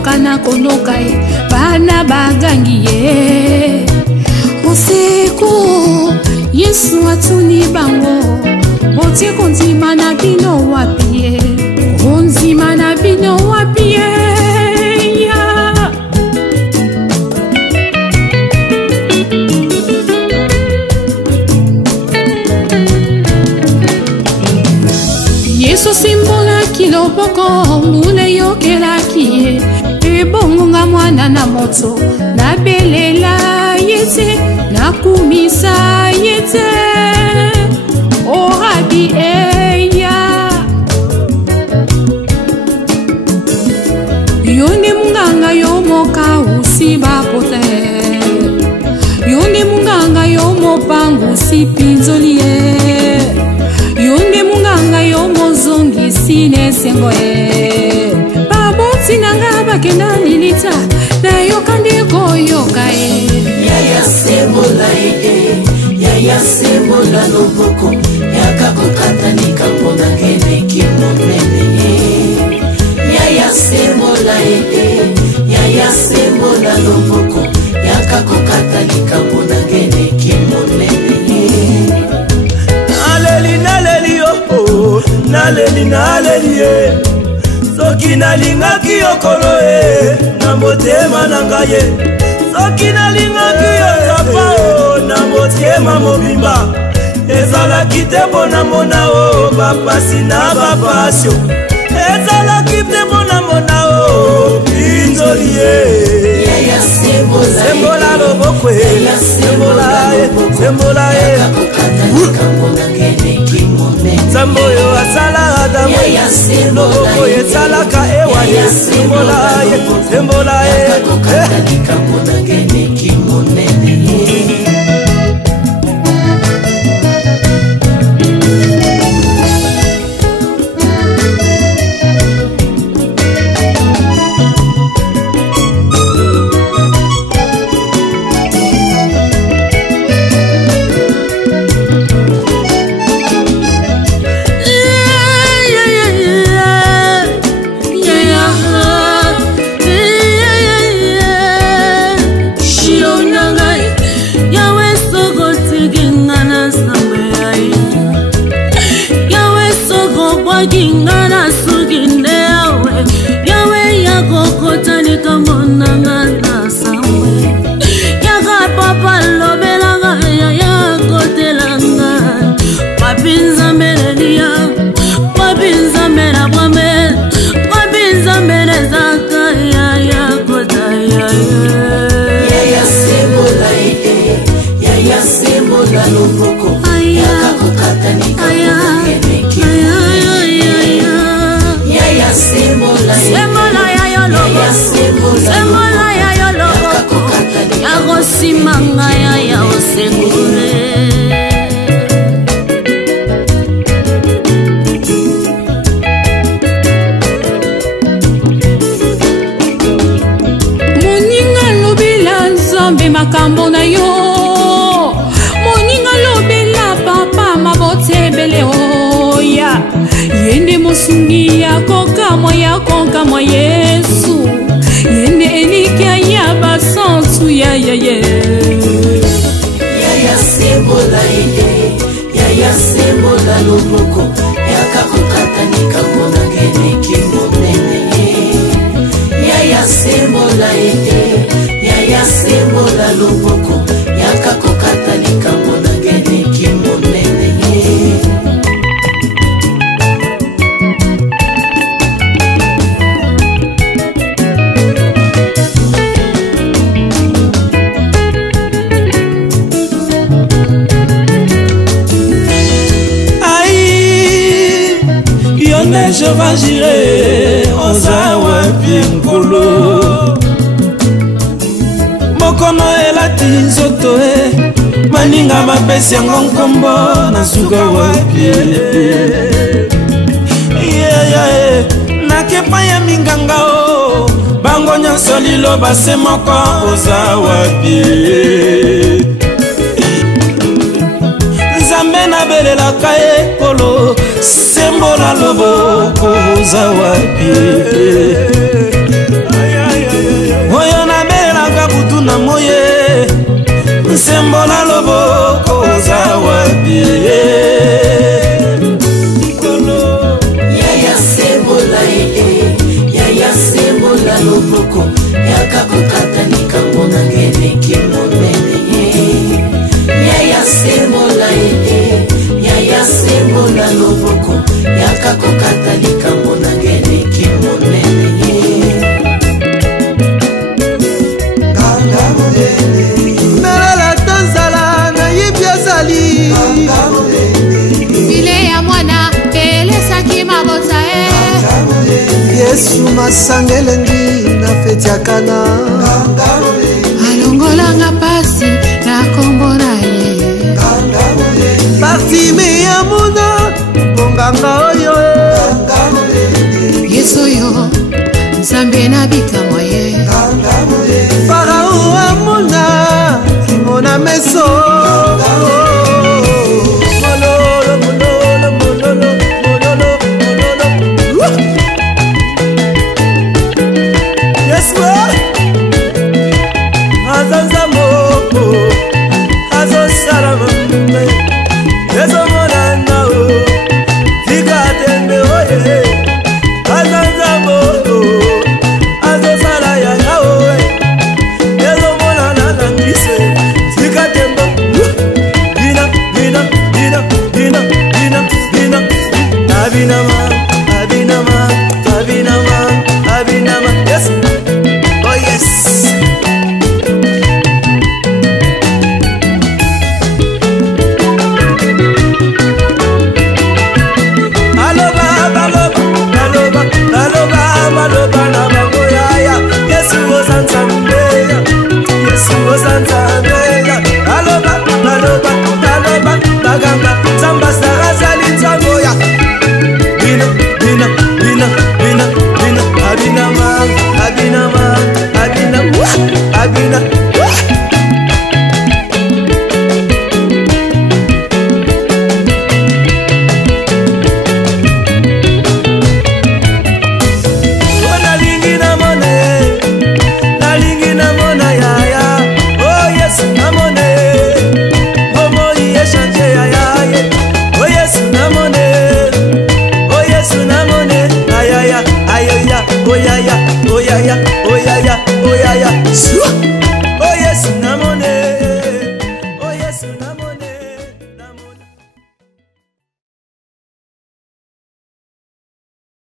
koyoka na konoka ye bana bagangi ye usiku Yesu atuni bango botie konzima na bino wapi ye konzima na bino wapi ye Yesu simbola kiloboko mule yokela kiye ebonga mwana na moto na belela yete na kumisa yete orabi eya yone munganga yomoka usiba pote yone munganga yomopangu sipinzolie yonde munganga yomozongi sine sengo ye baboti nanga bakena lilita na yokande koyoka ye yaya sembola ye yaya sembola loboko yakakokata nikambona ngene kimonene ye yaya sembola ye yaya sembola loboko yakakokata nikambona ngene kimonene ye naleli ye soki nalingaki yokolo ye na motema na ngai ye soki nalingaki yokapa na motema mobimba ezalaki te mpona mona o bapasi na bapasio ezalaki te mpona mona o pinzoli ye sembola loboko ye sembola ye Zambo yo asala adamu loboko yesalaka ewa ye sembola ye Gingana suginde awe yawe yakokota nikamona na sawe yaga papa lobelanga yakotelanga wapinza merelia wapinza mera bwame wapinza mere zaka yakota yaya sembola loboko yakakokata nikamona ngene sembola ya yo lobo yakosimanga ya osengule moninga lobela nzambe makambo na yo moninga lobela papa mabotebele oya yende mosungi yakokamwa Yesu yende elikia ya basantu yaya sembola ye yaya sembola loboko yakakokata nikambona ngene kimonene ye yaya sembola ye yaya sembola loboko yakakokata nikambona ngene kimonene ye Je vagirai ozawa pinkolo mokono elati nzoto maninga mapesi yango nkombo na suka wapi nakepa ya minganga o bango nyonso liloba se moko ozawa pi nzambe nabelelaka ekolo sembola loboko oza wapi na moye nsembola loboko oza wapi yaya sembola yaya sembola loboko yaka kokata likambo na ngeneki monene yaya sembola yaya sembola loboko yaka kokata likambo na ngeneki monene nalala tanzala na yibi azali bile ya mwana elesaki mabota yesu masanga elengi na feti ya kana alongolanga pasi na kombo na ye partime ya muna bonganga oyo yesu oyo nzambe na bikamwa ye farao amona kimona meso mololo mololo mololo mololo mololo yesu azanzamo azosala mame ezomona nao vikatembe oye azanzamo azosala yayaoe ezomona nanangise vikatembe bina bina bina bina bina bina abinama abinama abinama abinama yes oh yes oh yeah yeah, oh yeah yeah, oh yeah yeah.